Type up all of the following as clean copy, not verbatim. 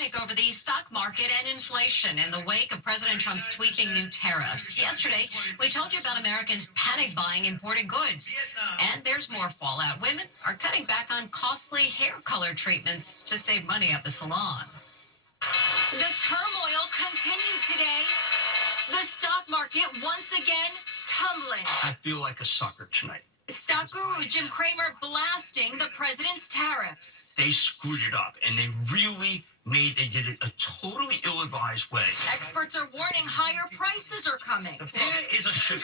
Over the stock market and inflation in the wake of President Trump's sweeping new tariffs. Yesterday, we told you about Americans panic buying imported goods. And there's more fallout. Women are cutting back on costly hair color treatments to save money at the salon. The turmoil continued today. The stock market once again tumbling. I feel like a sucker tonight. Stock guru Jim Cramer blasting the president's tariffs. They screwed it up, and they did it a totally ill-advised way. Experts are warning higher prices are coming. Here is a shoe.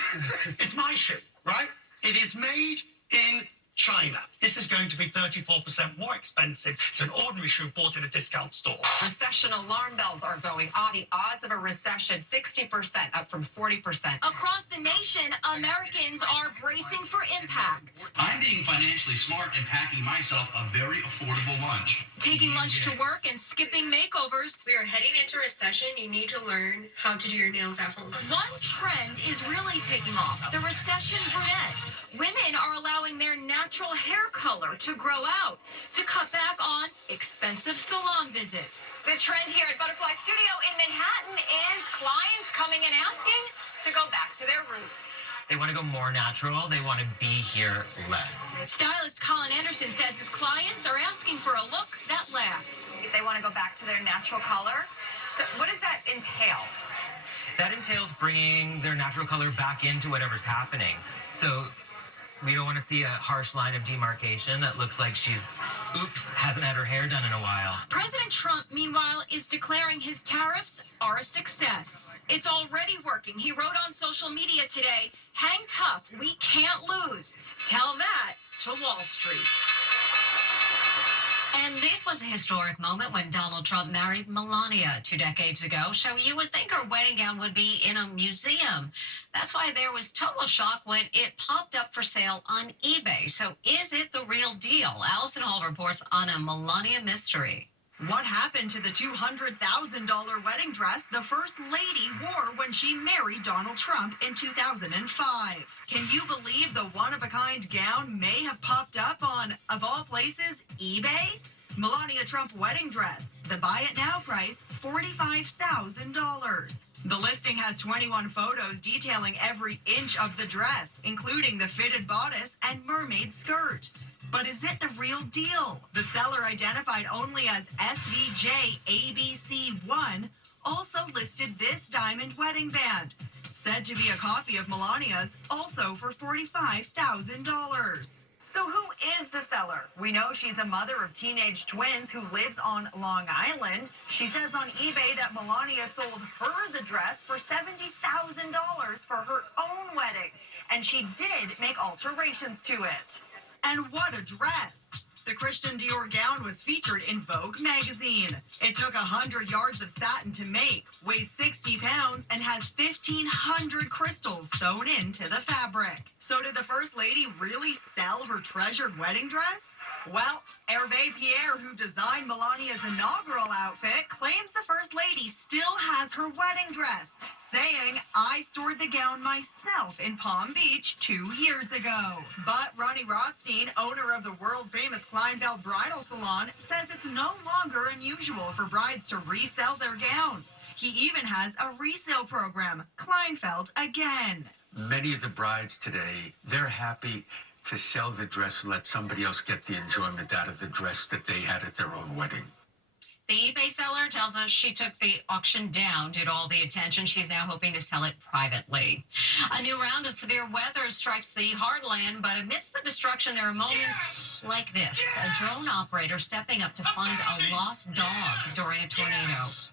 It's my shoe, right? It is made in China. This is going to be 34% more expensive. It's an ordinary shoe bought in a discount store. Recession alarm bells are going off. The odds of a recession, 60%, up from 40%. Across the nation, Americans are bracing for impact. I'm being financially smart and packing myself a very affordable lunch. Taking lunch to work and skipping makeovers. We are heading into recession. You need to learn how to do your nails at home. One trend is really taking off. The recession brunette. Women are allowing their natural hair color to grow out to cut back on expensive salon visits. The trend here at Butterfly Studio in Manhattan is clients coming and asking to go back to their roots. They want to go more natural. They want to be here less. Stylist Colin Anderson says his clients are asking for a look that lasts. They want to go back to their natural color. So what does that entail? That entails bringing their natural color back into whatever's happening. So we don't want to see a harsh line of demarcation that looks like she's, hasn't had her hair done in a while. President Trump, meanwhile, is declaring his tariffs are a success. It's already working. He wrote on social media today, "Hang tough, we can't lose." Tell that to Wall Street. And it was a historic moment when Donald Trump married Melania 2 decades ago. So you would think her wedding gown would be in a museum. That's why there was total shock when it popped up for sale on eBay. So is it the real deal? Allison Hall reports on a Melania mystery. What happened to the $200,000 wedding dress the First Lady wore when she married Donald Trump in 2005? Can you believe the one-of-a-kind gown may have popped up on, of all places, eBay? Melania Trump wedding dress. The buy-it-now price, $45,000. The listing has 21 photos detailing every inch of the dress, including the fitted bodice and mermaid skirt. But is it the real deal? The seller, identified only as SVJ ABC1, also listed this diamond wedding band, said to be a copy of Melania's, also for $45,000. So who is the seller? We know she's a mother of teenage twins who lives on Long Island. She says on eBay that Melania sold her the dress for $70,000 for her own wedding, and she did make alterations to it. And what a dress! The Christian Dior gown was featured in Vogue magazine. It took 100 yards of satin to make, weighs 60 pounds, and has 1,500 crystals sewn into the fabric. So did the First Lady really sell her treasured wedding dress? Well, Hervé Pierre, who designed Melania's inaugural outfit, claims the First Lady still has her wedding dress, saying, "I stored the gown myself in Palm Beach 2 years ago." But Ronnie Rothstein, owner of the world-famous Kleinfeld Bridal Salon, says it's no longer unusual for brides to resell their gowns. He even has a resale program, Kleinfeld Again. Many of the brides today, they're happy to sell the dress and let somebody else get the enjoyment out of the dress that they had at their own wedding. The eBay seller tells us she took the auction down due to all the attention. She's now hoping to sell it privately. A new round of severe weather strikes the heartland, but amidst the destruction, there are moments like this. A drone operator stepping up to find a lost dog during a tornado.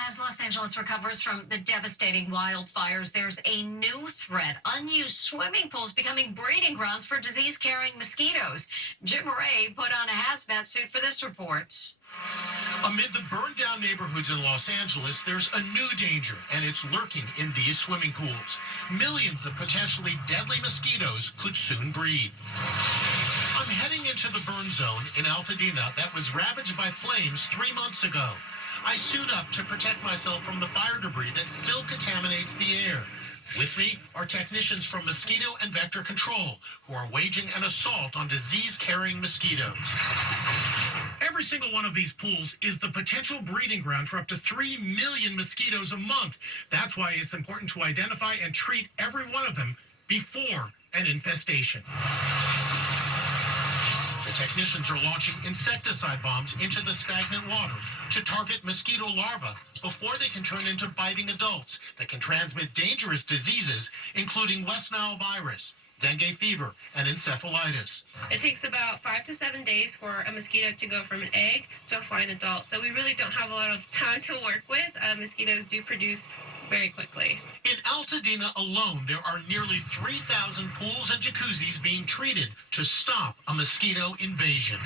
As Los Angeles recovers from the devastating wildfires, there's a new threat. Unused swimming pools becoming breeding grounds for disease-carrying mosquitoes. Jim Ray put on a hazmat suit for this report. Amid the burned-down neighborhoods in Los Angeles, there's a new danger, and it's lurking in these swimming pools. Millions of potentially deadly mosquitoes could soon breed. I'm heading into the burn zone in Altadena that was ravaged by flames 3 months ago. I suit up to protect myself from the fire debris that still contaminates the air. With me are technicians from Mosquito and Vector Control, who are waging an assault on disease-carrying mosquitoes. Every single one of these pools is the potential breeding ground for up to 3 million mosquitoes a month. That's why it's important to identify and treat every one of them before an infestation. The technicians are launching insecticide bombs into the stagnant water to target mosquito larvae before they can turn into biting adults that can transmit dangerous diseases, including West Nile virus, dengue fever, and encephalitis. It takes about 5 to 7 days for a mosquito to go from an egg to a flying adult. So we really don't have a lot of time to work with. Mosquitoes do produce very quickly. In Altadena alone, there are nearly 3,000 pools and jacuzzis being treated to stop a mosquito invasion.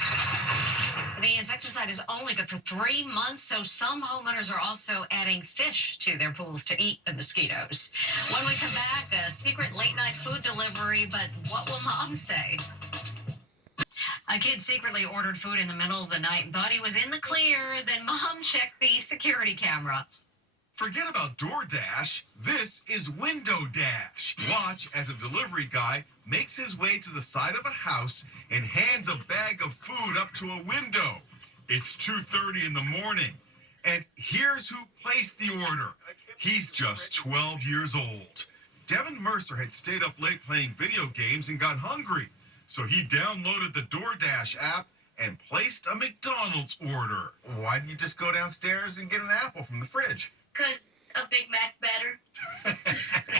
The insecticide is only good for 3 months, so some homeowners are also adding fish to their pools to eat the mosquitoes. When we come back, a secret late-night food delivery, but what will mom say? A kid secretly ordered food in the middle of the night and thought he was in the clear. Then mom checked the security camera. Forget about DoorDash. This is Window Dash. Watch as a delivery guy makes his way to the side of a house and hands a bag of food up to a window. It's 2:30 in the morning. And here's who placed the order. He's just 12 years old. Devin Mercer had stayed up late playing video games and got hungry. So he downloaded the DoorDash app and placed a McDonald's order. Why didn't you just go downstairs and get an apple from the fridge? Because a Big Mac's better.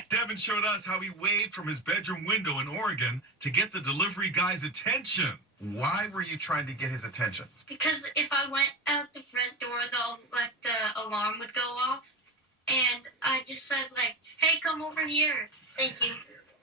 Devin showed us how he waved from his bedroom window in Oregon to get the delivery guy's attention. Why were you trying to get his attention? Because if I went out the front door, the alarm would go off. And I just said, hey, come over here. Thank you.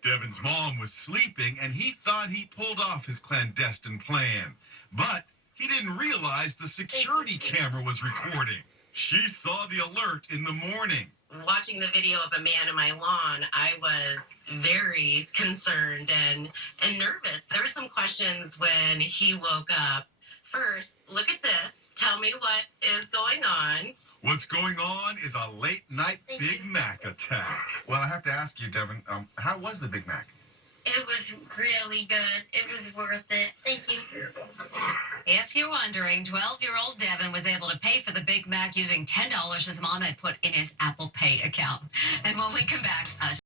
Devin's mom was sleeping, and he thought he pulled off his clandestine plan. But he didn't realize the security camera was recording. She saw the alert in the morning. Watching the video of a man in my lawn, I was very concerned and nervous. There were some questions when he woke up. First, look at this. Tell me what is going on. What's going on is a late-night Big Mac attack. Well, I have to ask you, Devin, how was the Big Mac? It was really good. It was worth it. Thank you. If you're wondering, 12-year-old Devin was able to pay for the Big Mac using $10 his mom had put in his Apple Pay account. And when we come back,